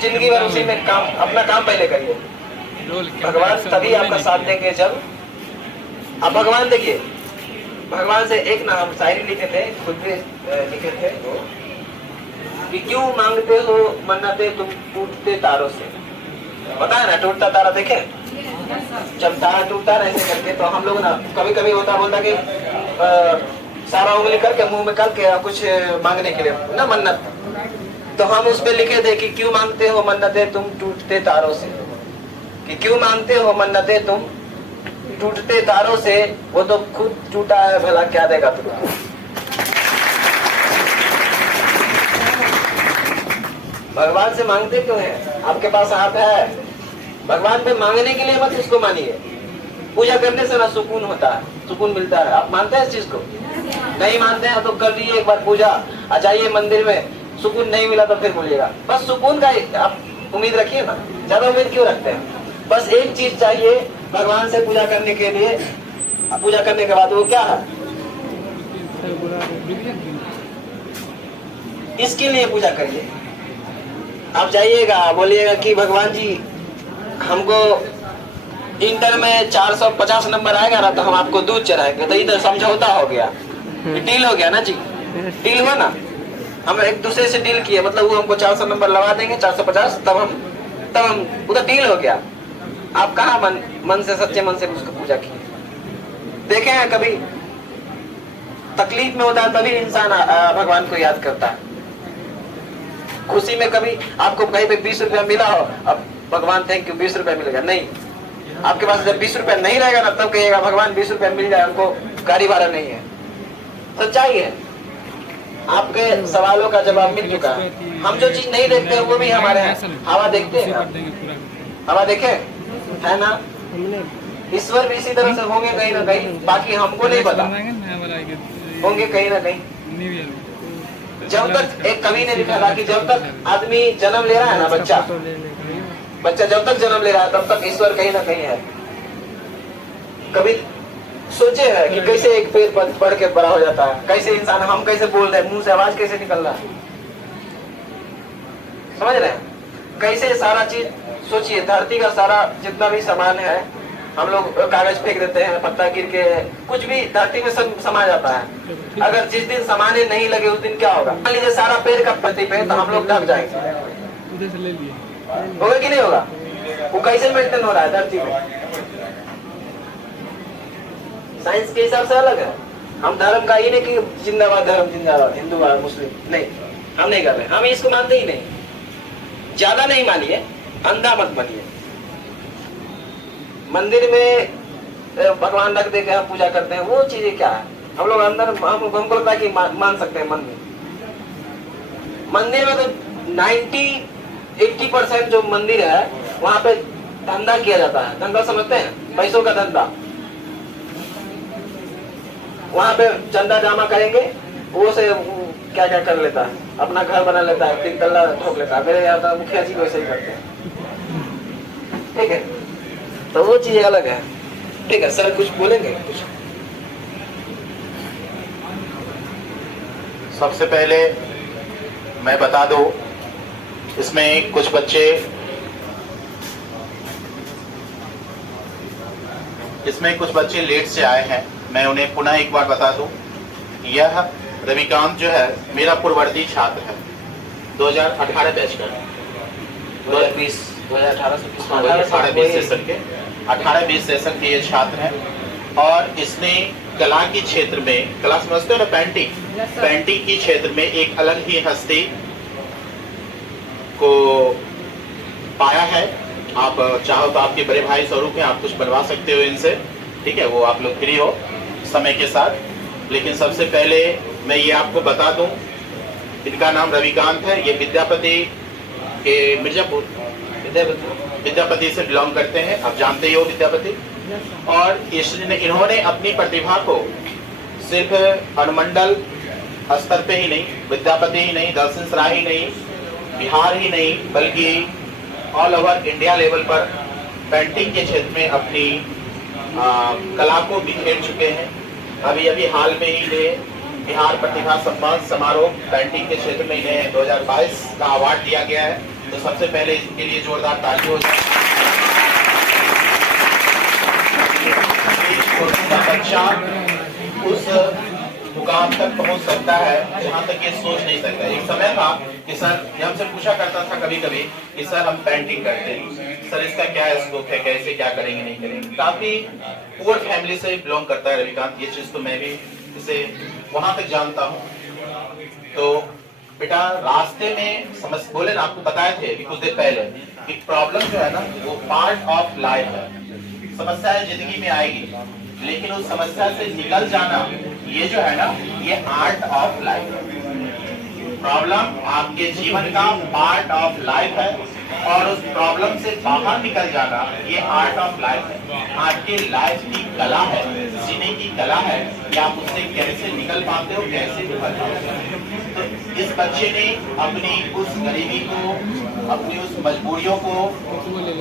जिंदगी भर उसी में काम, अपना काम पहले करिए। भगवान तभी आपका साथ देंगे जब आप भगवान देखिए। भगवान से एक ना हम शायरी लिखे थे, खुद भी लिखे थे वो, कि क्यों मांगते हो मन्नतें तुम टूटते तारों से। पता है ना टूटता तारा देखे, जब तारा टूटता है ऐसे करके, तो हम लोग ना कभी कभी बोलता कि सारा उंगली करके मुंह में करके कुछ मांगने के लिए ना मन्नत, तो हम उस पे लिखे थे कि क्यों मांगते हो मन्नतें तुम टूटते तारों से, कि क्यों मांगते हो मन्नतें तुम टूटते तारों से, वो तो खुद टूटा है भला क्या देगा तुमको। भगवान से मांगते क्यों है? आपके पास हाथ है, भगवान पे मांगने के लिए मत उसको मानिए। पूजा करने से ना सुकून होता है, सुकून मिलता है। आप मानते हैं इस चीज को? नहीं मानते हैं तो कर लीजिए एक बार पूजा, आ जाइए मंदिर में, सुकून नहीं मिला तो फिर बोलिएगा। बस सुकून का आप उम्मीद रखिए ना, ज्यादा उम्मीद क्यों रखते हैं? बस एक चीज चाहिए भगवान से पूजा करने के लिए, पूजा करने के बाद वो क्या है, इसके लिए पूजा करिए। आप जाइएगा बोलिएगा कि भगवान जी हमको इंटर में 450 नंबर आएगा ना तो हम आपको दूध चढ़ाएंगे, तो इधर समझौता हो गया, डील हो गया ना जी, डील हुआ ना। हम एक दूसरे से डील किए, मतलब वो हमको 400 नंबर लगा देंगे 450, तब हम उधर डील हो गया। आप कहाँ मन से सच्चे मन से उसको पूजा किए? देखे हैं कभी तकलीफ में होता है तभी इंसान भगवान को याद करता है। खुशी में कभी आपको कहीं पे 20 रुपया मिला हो, अब भगवान थैंक यू 20 रुपया मिलेगा, नहीं। आपके पास जब 20 रुपया नहीं रहेगा ना तब कहिएगा भगवान 20 रुपया मिल जाए, हमको गाड़ी भाड़ा नहीं है। सच्चाई है। आपके सवालों का जवाब मिल चुका है। हम जो चीज नहीं देखते हैं वो भी हमारे हैं। हवा देखते हैं, हवा देखे है ना, ईश्वर भी इसी तरह से होंगे कहीं ना कहीं, बाकी हमको नहीं पता, होंगे कहीं ना कहीं। जब तक एक कवि ने लिखा था कि जब तक आदमी जन्म ले रहा है ना, बच्चा जब तक जन्म ले रहा है तब तक ईश्वर कहीं ना कहीं है। कभी सोचे है कि कैसे एक पेड़ बढ़ के बड़ा हो जाता है, कैसे इंसान, हम कैसे बोल रहे हैं, मुंह से आवाज कैसे निकल रहा है, समझ रहे हैं? कैसे सारा चीज सोचिए, धरती का सारा जितना भी सामान है, हम लोग कागज फेंक देते हैं, पत्ता गिर के कुछ भी धरती में सब समा जाता है। अगर जिस दिन समाने नहीं लगे उस दिन क्या होगा? मान लीजिए सारा पेड़ का पत्ती पे, तो हम लोग ढक जाएंगे, होगा कि नहीं होगा? वो कैसे मेंटेन हो रहा है धरती में? साइंस के हिसाब से अलग है। हम धर्म का ही नहीं कि जिंदाबाद धर्म जिंदाबाद, हिंदू मुस्लिम नहीं, हम नहीं कर रहे, हम इसको मानते ही नहीं। ज्यादा नहीं मानिए, अंधा मत बनिए। मंदिर में भगवान रख दे के हम पूजा करते हैं, वो चीजें क्या है? हम लोग अंदर हमको लगता है कि मान सकते हैं। मंदिर में तो 90-80% जो मंदिर है वहाँ पे धंधा किया जाता है। धंधा समझते हैं? पैसों का धंधा। वहाँ पे चंदा जमा करेंगे, वो से क्या क्या कर लेता है, अपना घर बना लेता है, 3 तल्ला ठोक लेता है। मेरे यहाँ तो मुखिया जी वैसे ही करते हैं, ठीक है? तो वो चीज अलग है, ठीक है? सर कुछ बोलेंगे? कुछ सबसे पहले मैं बता दूं, इसमें कुछ बच्चे लेट से आए हैं। मैं उन्हें पुनः एक बार बता दूं, यह रविकांत जो है मेरा पूर्ववर्ती छात्र है, 2018 बैच का, 2020 सेशन के 18-20 सेशन के ये छात्र हैं। और इसने कला के क्षेत्र में, कला समझते हो ना, पेंटिंग के क्षेत्र में एक अलग ही हस्ती को पाया है। आप चाहो तो आपके बड़े भाई स्वरूप हैं, आप कुछ बनवा सकते हो इनसे, ठीक है? वो आप लोग फ्री हो समय के साथ। लेकिन सबसे पहले मैं ये आपको बता दूं, इनका नाम रविकांत है। ये विद्यापति के मिर्जापुर विद्यापति से बिलोंग करते हैं, आप जानते ही हो विद्यापति। और इन्होंने अपनी प्रतिभा को सिर्फ अनुमंडल स्तर पे ही नहीं, विद्यापति ही नहीं, दर्शन सराय ही नहीं, बिहार ही नहीं, बल्कि ऑल ओवर इंडिया लेवल पर पेंटिंग के क्षेत्र में अपनी कला को बिखेर चुके हैं। अभी हाल में ही इन्हें बिहार प्रतिभा सम्मान समारोह पेंटिंग के क्षेत्र में इन्हें 2022 का अवार्ड दिया गया है। तो सबसे पहले इसके लिए जोरदार ताली हो जाए। छोटा बच्चा उस मुकाम तक पहुंच सकता है जहां तक ये सोच नहीं सकता। एक समय था कि सर, ये हमसे पूछा करता था कभी कभी कि सर हम पेंटिंग करते हैं, सर इसका क्या स्कोप है, कैसे क्या करेंगे नहीं करेंगे। काफी पुअर फैमिली से बिलोंग करता है रविकांत, ये चीज तो मैं भी इसे वहां तक जानता हूँ। तो बेटा रास्ते में समझ बोले ना, आपको बताए थे कि कुछ देर पहले कि प्रॉब्लम जो है ना वो पार्ट ऑफ लाइफ है। समस्याएं जिंदगी में आएगी, लेकिन उस समस्या से निकल जाना ये जो है ना ये आर्ट ऑफ लाइफ है। प्रॉब्लम आपके जीवन का पार्ट ऑफ लाइफ है और उस प्रॉब्लम से बाहर निकल जाना ये आर्ट ऑफ लाइफ है। आपके लाइफ की कला है, जीने की कला है कि आप उससे कैसे निकल पाते हो, कैसे निकल पाते हो। तो इस बच्चे ने अपनी उस गरीबी को, अपनी उस मजबूरियों को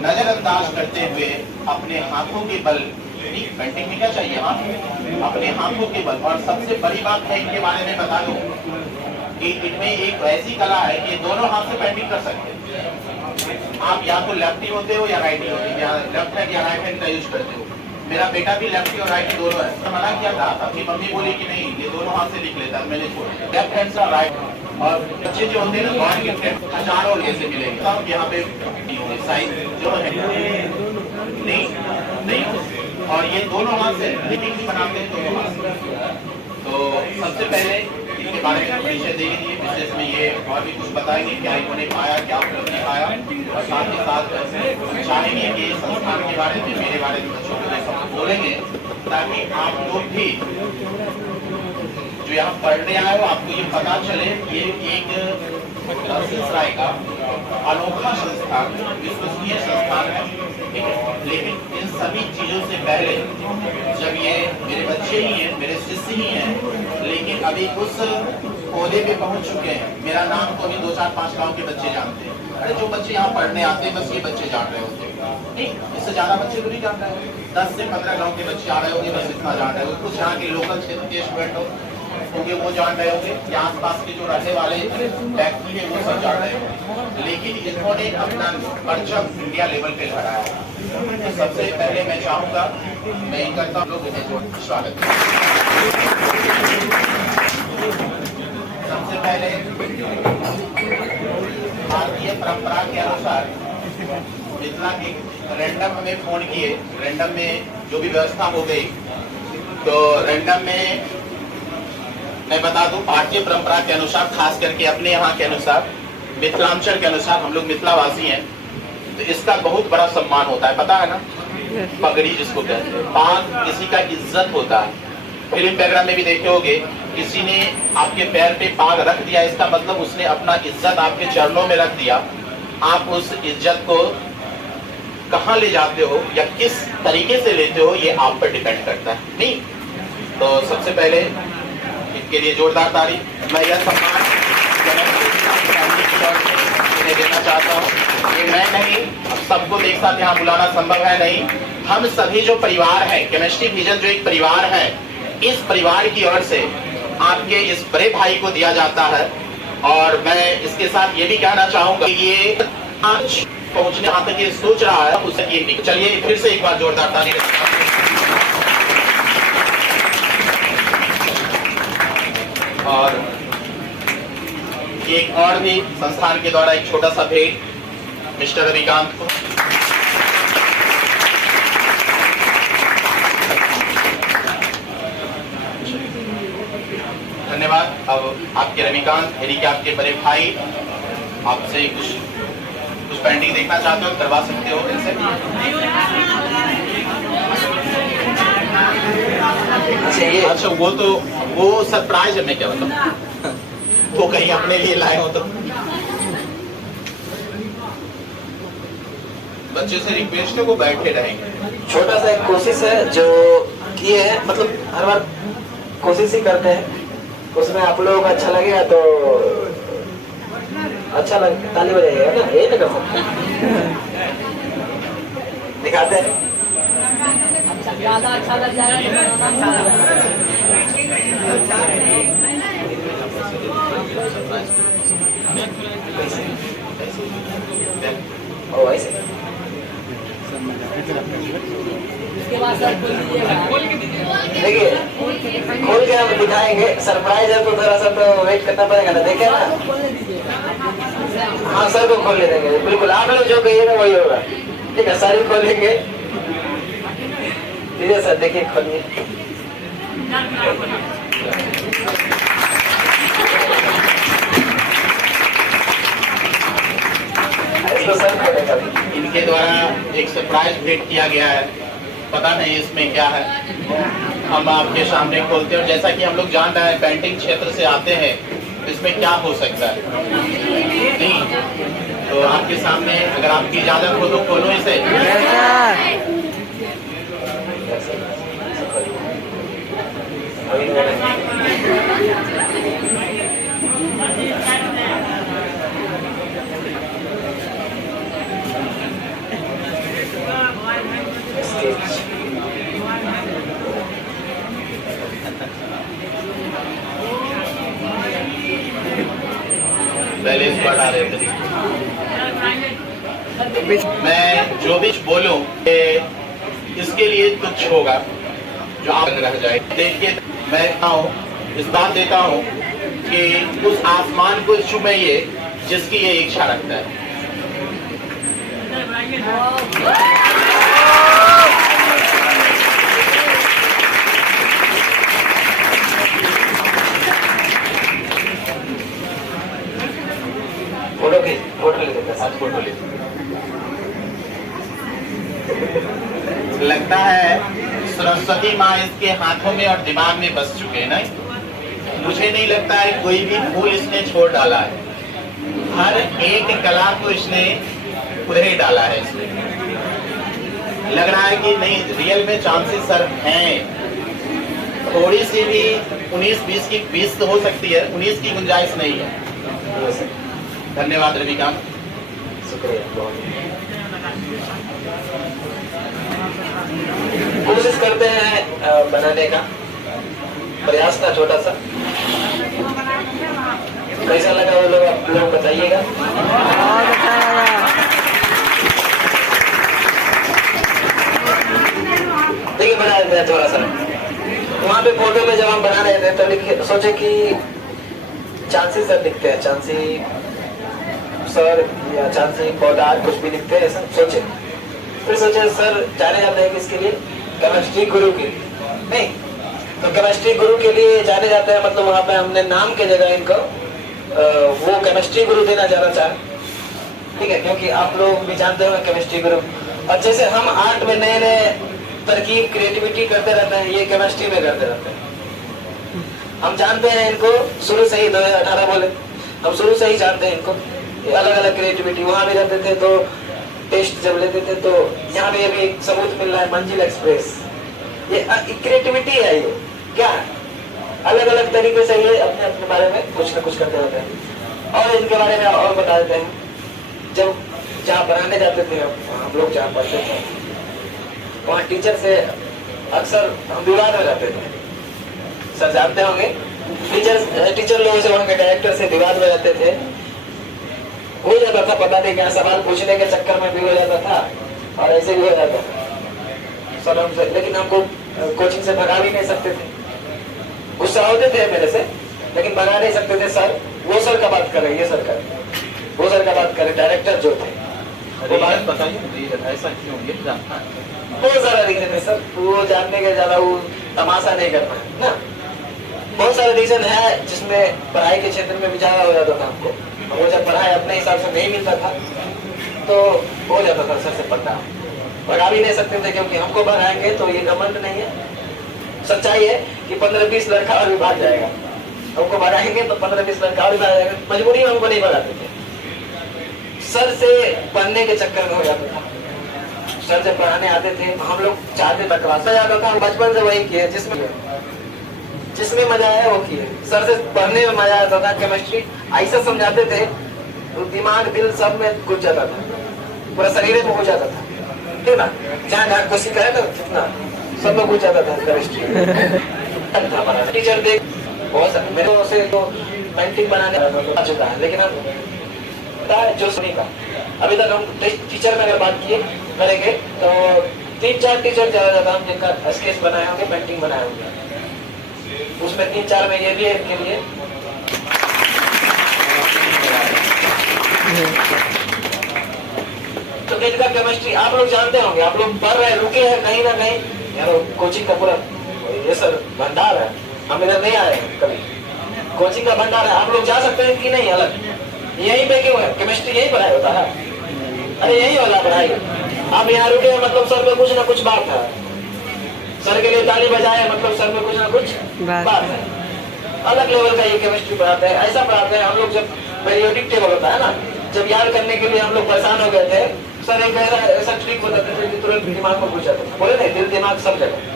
नजरअंदाज करते हुए अपने हाथों के बल, पेंटिंग में क्या चाहिए, हाँ, अपने हाथों के बल। और सबसे बड़ी बात है इनके बारे में बता दूं कि इनमें एक ऐसी कला है कि दोनों हाथ से पेंटिंग कर सकते हैं। आप या तो लेफ्टी होते हो या राइटी होते हो, या लेफ्ट हैंड या राइट हैंड का यूज करते हो। मेरा बेटा भी लेफ्टी और राइटी दोनों है। तो मना किया था, अपनी मम्मी बोली कि नहीं ये दोनों हाथ से लिख लेता है, मैंने छोड़ा लेफ्ट हैंड से राइट। और बच्चे जो होते हैं ना गॉड गिफ्टेड, हजारों जैसे मिलेंगे। अब यहाँ पे साइज जो है नहीं, और ये दोनों हाथ से रीडिंग भी बनाते हैं दोनों हाथ से। तो सबसे पहले इनके बारे में परिचय दे दीजिए, विशेष में ये और भी कुछ बताएंगे क्या इन्होंने पाया, क्या उपलब्धि पाया, और साथ ही साथ चाहेंगे कि संस्थान के बारे में, मेरे बारे में बच्चों को सब बोलेंगे, ताकि आप लोग भी जो यहाँ पढ़ने आए हो आपको ये पता चले ये एक लखीसराय का अनोखा संस्थान, विश्वसनीय संस्थान है। लेकिन इन सभी चीजों से पहले जब ये मेरे बच्चे ही हैं, मेरे शिष्य ही हैं, लेकिन अभी उस ओहदे पे पहुंच चुके हैं। मेरा नाम तो अभी 2-4-5 गांव के बच्चे जानते हैं। अरे जो बच्चे यहाँ पढ़ने आते हैं बस ये बच्चे जान रहे होते हैं, नहीं इससे ज्यादा बच्चे तो नहीं जान रहे होंगे। 10 से 15 गाँव के बच्चे आ रहे होंगे, बस इतना जान रहे होंगे। कुछ यहाँ के लोकल क्षेत्र के स्टूडेंट होंगे वो जान रहे होंगे, या आसपास के जो रहने वाले व्यक्ति है वो सब जान रहे होंगे। लेकिन इन्होंने अपना परचम इंडिया लेवल पे लहराया। तो सबसे पहले मैं चाहूंगा, मैं इन करता हूँ लोग इन्हें स्वागत। सबसे पहले भारतीय परंपरा के अनुसार जितना कि रैंडम में फोन किए, रैंडम में जो भी व्यवस्था हो गई, तो रैंडम में मैं बता दूं भारतीय परंपरा के अनुसार, खास करके अपने यहाँ के अनुसार, मिथिलांचल के अनुसार, हम लोग मिथिलावासी हैं, तो इसका बहुत बड़ा सम्मान होता है, पता है ना, पगड़ी जिसको कहते हैं, पाग किसी का इज्जत होता है। फिल्म वगैरह में भी देखे होंगे, किसी ने आपके पैर पे पाग रख दिया, इसका मतलब उसने अपना इज्जत आपके चरणों में रख दिया। आप उस इज्जत को कहाँ ले जाते हो या किस तरीके से लेते हो ये आप पर डिपेंड करता है, नहीं। तो सबसे पहले इनके लिए जोरदार तारीफ। मैं यह सम्मान इन्हें देना चाहता हूँ। ये मैं नहीं, अब सबको एक साथ यहाँ बुलाना संभव है नहीं। हम सभी जो परिवार है, केमिस्ट्री विजन जो एक परिवार है, इस परिवार की ओर से आपके इस बड़े भाई को दिया जाता है। और मैं इसके साथ ये भी कहना चाहूंगा कि ये आज पहुंचने यहाँ तक ये सोच रहा है उससे ये। चलिए फिर से एक बार जोरदार ताली। और एक और भी संस्थान के द्वारा एक छोटा सा भेंट मिस्टर रविकांत को। धन्यवाद। अब आपके रविकांत यानी कि आपके बड़े भाई आपसे कुछ पेंटिंग देखना चाहते हो, करवा सकते हो इनसे। अच्छा वो सरप्राइज है, मैं क्या बताऊं, वो कहीं अपने लिए लाए हो तो। बच्चे से रिक्वेस्ट है वो बैठे रहेंगे। छोटा सा एक कोशिश है जो किए हैं, मतलब हर बार कोशिश ही करते हैं, उसमें आप लोगों को अच्छा लगेगा तो अच्छा लगे, ताली बजाइएगा ना, यही ना कर सकते। दिखाते हैं ज्यादा अच्छा लग जाएगा। सर खोल दीजिएगा। देखिए खोल के हम दिखाएंगे, सरप्राइज है तो थोड़ा सा तो वेट करना पड़ेगा ना, देखे ना। खोलने दीजिएगा। हाँ सर को खोल देंगे, बिल्कुल आप लोग जो कहिएगा वही होगा। ठीक है सर ही खोलेंगे। ठीक है सर, देखिए खोलिए। इसको सर खोलेगा। इनके द्वारा एक सरप्राइज भेंट किया गया है, पता नहीं इसमें क्या है, हम आपके सामने खोलते हैं। और जैसा कि हम लोग जान रहे हैं पेंटिंग क्षेत्र से आते हैं, तो इसमें क्या हो सकता है नहीं, तो आपके सामने अगर आपकी इजाजत हो तो खोलो इसे। पहले इस पर डाले थे। मैं जो भी बोलूं इसके लिए तुच्छ होगा जो आप रह जाए। देखिए मैं इस बात देता हूं कि उस आसमान को छुपाइए जिसकी ये इच्छा रखता है। फोटो ले देता आज फोटो ले लगता है सरस्वती माँ इसके हाथों में और दिमाग में बस चुके हैं। नहीं, मुझे नहीं लगता है कोई भी फूल इसने छोड़ डाला है, हर एक कला को इसने उधर ही डाला है। इसमें लग रहा है कि नहीं, रियल में चांसेस सर हैं, थोड़ी सी भी 19-20 की 20 तो हो सकती है, 19 की गुंजाइश नहीं है। धन्यवाद रविकांत, शुक्रिया। कोशिश करते हैं बनाने का, प्रयास था छोटा सा। कैसा लगा वो लोग आप लोग बताइएगा। देखिए बना देते हैं थोड़ा सा। वहाँ पे फोटो में जब हम बना रहे थे तो सोचे कि चांसी सर लिखते हैं, चांसी सर या चांसी पौधा कुछ भी लिखते हैं, सब सोचे। फिर सोचे सर जाने जाते हैं किसके लिए, केमिस्ट्री गुरु के लिए। नहीं तो केमिस्ट्री गुरु के लिए जाने जाते हैं, मतलब वहाँ पे हमने नाम के जगह इनको वो केमिस्ट्री गुरु देना चाहना चाहे। ठीक है, क्योंकि आप लोग भी जानते हो केमिस्ट्री गुरु। और जैसे हम आर्ट में नए नए तरकीब क्रिएटिविटी करते रहते हैं, ये केमिस्ट्री में करते रहते हैं। हम जानते हैं इनको शुरू से ही, 2018 बोले हम शुरू से ही जानते हैं इनको। अलग अलग क्रिएटिविटी वहाँ भी रहते थे, तो टेस्ट जब लेते थे तो यहाँ पे भी एक सबूत मिल रहा है, मंजिल एक्सप्रेस। ये क्रिएटिविटी है, ये क्या है, अलग अलग तरीके से ये अपने अपने बारे में कुछ न कुछ करते रहते हैं। और इनके बारे में और बता देते हैं। जब जहाँ बनाने जाते थे हम लोग, जहाँ पढ़ते थे, वहाँ टीचर से अक्सर हम विवाद में जाते थे। सर जानते होंगे, टीचर लोगों से, वहाँ के डायरेक्टर से विवाद में जाते थे। हो जाता था, पता नहीं क्या सवाल पूछने के चक्कर में भी हो जाता था, और ऐसे भी हो जाता था सर हमसे। लेकिन हमको कोचिंग से भगा भी नहीं सकते थे, गुस्सा होते थे मेरे से, लेकिन भगा नहीं सकते थे। सर वो सर का बात करें, ये सर का, वो सर का बात करें, डायरेक्टर जो थे वो बात बताइए ऐसा क्यों, ये जानता है बहुत सारा रीजन है सर, वो जानने के ज्यादा वो तमाशा नहीं करना है ना। बहुत सारे रीजन है जिसमें पढ़ाई के क्षेत्र में भी ज्यादा हो जाता था हमको। वो जब पढ़ाई अपने हिसाब से नहीं मिलता था तो हो जाता था सर से पढ़ना, भगा भी नहीं सकते थे, क्योंकि हमको भगाएंगे तो ये घमंड नहीं है, सच्चाई है कि 15-20 लड़का और भी भाग जाएगा। हमको भगाएंगे तो 15-20 लड़का और भी भाग जाएगा, मजबूरी में हमको नहीं भगाते थे। सर से पढ़ने के चक्कर में हो जाता था। सर जब पढ़ाने आते थे हम लोग चाहते था, क्लास में जाता था, बचपन से वही किए, जिसमें मजा आया वो किए। सर से पढ़ने में मजा आता था। केमिस्ट्री ऐसा समझाते थे तो दिमाग दिल सब में घुस जाता था, पूरा शरीर में घुस जाता था, ठीक ना, जहाँ जहाँ कोशिश करे ना कितना सब में घुस जाता था केमिस्ट्री। टीचर देख बहुत मेरे से तो पेंटिंग बनाने आ चुका है, लेकिन हम जो सुनी का अभी तक हम टीचर में अगर बात किए करेंगे तो 3-4 टीचर ज्यादा ज्यादा हम जिनका स्केच बनाए होंगे, पेंटिंग बनाए होंगे, उसमें 3-4 में ये भी है इनके लिए। तो इनका केमिस्ट्री आप लोग जानते होंगे, आप लोग पढ़ रहे रुके हैं कहीं ना कहीं, यार कोचिंग का पूरा ये सर भंडार है, हम इधर नहीं आए कभी, कोचिंग का भंडार है, आप लोग जा सकते हैं कि नहीं अलग, यहीं पे क्यों है, केमिस्ट्री यहीं पढ़ाई होता है, अरे यही वाला पढ़ाई, आप यहाँ रुके हैं मतलब सर में कुछ ना कुछ बात है, सर के लिए ताली बजाए मतलब सर में कुछ ना कुछ बात है, अलग लेवल का ये केमिस्ट्री पढ़ाते हैं, ऐसा पढ़ाते हैं। हम लोग जब पीरियोडिक टेबल होता है ना, जब याद करने के लिए हम लोग परेशान हो गए थे, सर एक ऐसा ट्रिक बताते थे कि तुरंत दिमाग में घुस जाता था, बोले नहीं दिल दिमाग सब जगह,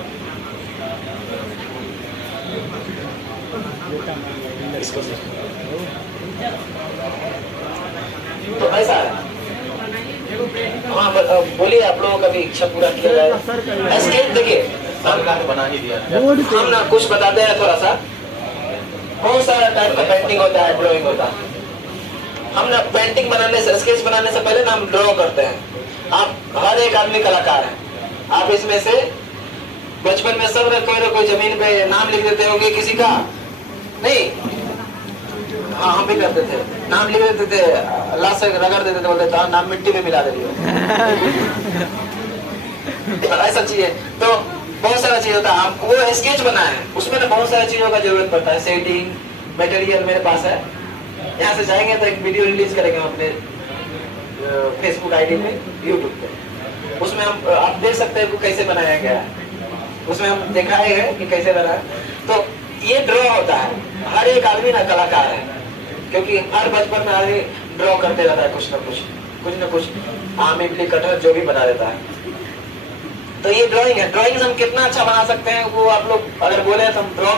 तो ऐसा है। हाँ बोलिए, आप लोगों का भी इच्छा पूरा किया जाए। स्केच देखिए सरकार बना ही दिया है। हम ना कुछ बताते हैं थोड़ा सा, बहुत सारा टाइप का पेंटिंग होता है, ड्राइंग होता है। हम ना पेंटिंग बनाने से, स्केच बनाने से पहले ना हम ड्रॉ करते हैं। आप हर एक आदमी कलाकार है, आप इसमें से बचपन में सब कोई जमीन पे नाम लिख देते होंगे किसी का, नहीं? हाँ हम भी करते थे, नाम लिख देते थे, अल्लाह से रगड़ देते थे, बोलते थे नाम मिट्टी में मिला देते ऐसा चीज है। तो बहुत सारा चीज होता है, आप वो स्केच बनाए हैं, उसमें ना बहुत सारी चीजों का जरूरत पड़ता है। सेटिंग मटेरियल मेरे पास है, यहाँ से जाएंगे तो एक वीडियो रिलीज करेंगे हम अपने फेसबुक आईडी पे, यूट्यूब पे, उसमें हम आप देख सकते हैं कि कैसे बनाया गया है, उसमें हम दिखाए हैं कि कैसे बना है। तो ये ड्रॉ होता है, हर एक आदमी ना कलाकार है, क्योंकि हर बचपन में आदमी ड्रॉ करते रहता है, कुछ ना कुछ आम इमली कटहल जो भी बना देता है। तो ये ड्राइंग है, ड्राइंग हम कितना अच्छा बना सकते हैं वो आप लोग अगर बोले तो हम ड्रॉ